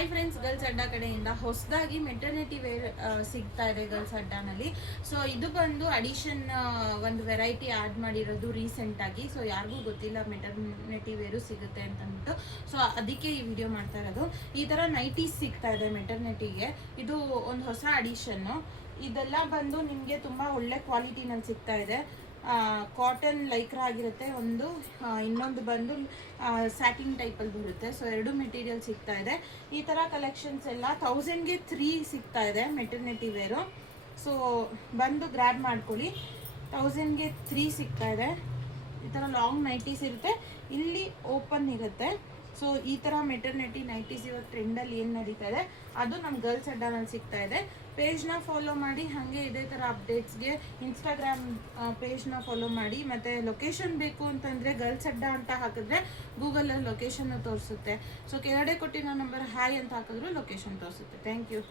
Hi friends, girls ಅಡ್ಡ ಕಡೆಯಿಂದ ಹೊಸದಾಗಿ ಮೆಟರ್ನಿಟಿ ವೇರ್ ಸಿಗ್ತಾ ಇದೆ ಗರ್ಲ್ಸ್ ಅಡ್ಡಾನಲ್ಲಿ. ಸೊ ಇದು ಬಂದು ಅಡಿಷನ್ ಒಂದು ವೆರೈಟಿ ಆ್ಯಡ್ ಮಾಡಿರೋದು ರೀಸೆಂಟಾಗಿ. ಸೊ ಯಾರಿಗೂ ಗೊತ್ತಿಲ್ಲ ಮೆಟರ್ನಿಟಿ ವೇರು ಸಿಗುತ್ತೆ ಅಂತ ಅಂದ್ಬಿಟ್ಟು, ಸೊ ಅದಕ್ಕೆ ಈ ವಿಡಿಯೋ ಮಾಡ್ತಾ ಇರೋದು. ಈ ಥರ ನೈಟೀಸ್ ಸಿಗ್ತಾ ಇದೆ ಮೆಟರ್ನಿಟಿಗೆ. ಇದು ಒಂದು ಹೊಸ ಅಡಿಷನ್ನು. ಇದೆಲ್ಲ ಬಂದು ನಿಮಗೆ ತುಂಬ ಒಳ್ಳೆ ಕ್ವಾಲಿಟಿನಲ್ಲಿ ಸಿಗ್ತಾ ಇದೆ. ಕಾಟನ್ ಲೈಕ್ರಾ ಆಗಿರುತ್ತೆ ಒಂದು, ಇನ್ನೊಂದು ಬಂದು ಸ್ಯಾಟಿನ್ ಟೈಪಲ್ಲಿ ಬರುತ್ತೆ. ಸೊ ಎರಡು ಮೆಟೀರಿಯಲ್ ಸಿಗ್ತಾ ಇದೆ. ಈ ಥರ ಕಲೆಕ್ಷನ್ಸ್ ಎಲ್ಲ 1000ಗೆ 3 ಸಿಗ್ತಾ ಇದೆ ಮೆಟರ್ನಿಟಿ ವೇರು. ಸೊ ಬಂದು ಗ್ರ್ಯಾಬ್ ಮಾಡ್ಕೊಳ್ಳಿ. 1000ಗೆ 3 ಸಿಗ್ತಾ ಇದೆ. ಈ ಥರ ಲಾಂಗ್ ನೈಟೀಸ್ ಇರುತ್ತೆ, ಇಲ್ಲಿ ಓಪನ್ ಇರುತ್ತೆ. ಸೊ ಈ ಥರ ಮೆಟರ್ನಿಟಿ ನೈಟೀಸ್ ಇವಾಗ ಟ್ರೆಂಡಲ್ಲಿ ಏನು ನಡೀತಾ ಇದೆ ಅದು ನಮ್ಮ ಗರ್ಲ್ಸ್ ಅಡ್ಡಾನಲ್ಲಿ ಸಿಗ್ತಾ ಇದೆ. ಪೇಜ್ನ ಫಾಲೋ ಮಾಡಿ, ಹಾಗೆ ಇದೇ ಥರ ಅಪ್ಡೇಟ್ಸ್ಗೆ ಇನ್ಸ್ಟಾಗ್ರಾಮ್ ಪೇಜ್ನ ಫಾಲೋ ಮಾಡಿ. ಮತ್ತು ಲೊಕೇಶನ್ ಬೇಕು ಅಂತಂದರೆ ಗರ್ಲ್ಸ್ ಅಡ್ಡ ಅಂತ ಹಾಕಿದ್ರೆ ಗೂಗಲಲ್ಲಿ ಲೊಕೇಶನ್ನು ತೋರಿಸುತ್ತೆ. ಸೊ ಕೆಳಗಡೆ ಕೊಟ್ಟಿರೋ ನಂಬರ್ ಹಾಯ್ ಅಂತ ಹಾಕಿದ್ರು ಲೊಕೇಶನ್ ತೋರಿಸುತ್ತೆ. Thank you.